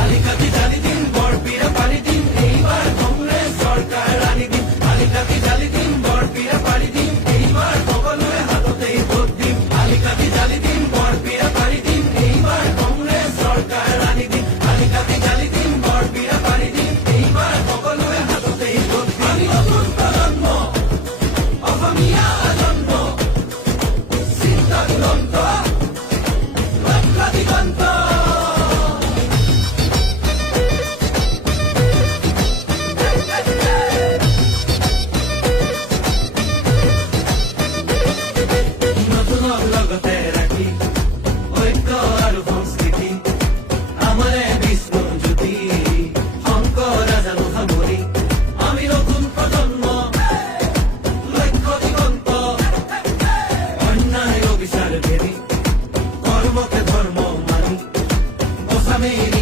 আলিকাতি জালি দিন বরপিরা পাড়ি দিন এইবার কংগ্রেস সরকার আনি দিন আলিকাতি জালি দিন বরপিরা পাড়ি দিন এইবার সকলে হাততেই ভোট দিন আলিকাতি জালি দিন বরপিরা পাড়ি দিন এইবার কংগ্রেস সরকার আনি দিন আলিকাতি জালি দিন বরপিরা পাড়ি দিন এইবার সকলে হাততেই ভোট দিন আমি নতুন প্রজন্ম অসমীয়া জন্ম চিন্তা দিগন্ত লক্ষ্য দিগন্ত নতুনক লগতে ৰাখি ঐক্য আৰু সংস্কৃতি আমাৰে বিষ্ণু জ্যোতি শংকৰ জানো সামৰি আমি নতুন প্ৰজন্ম লক্ষ্য দিগন্ত অন্যায় অবিচাৰ ভেদি কৰ্মকে ধৰ্ম মানি বচামেই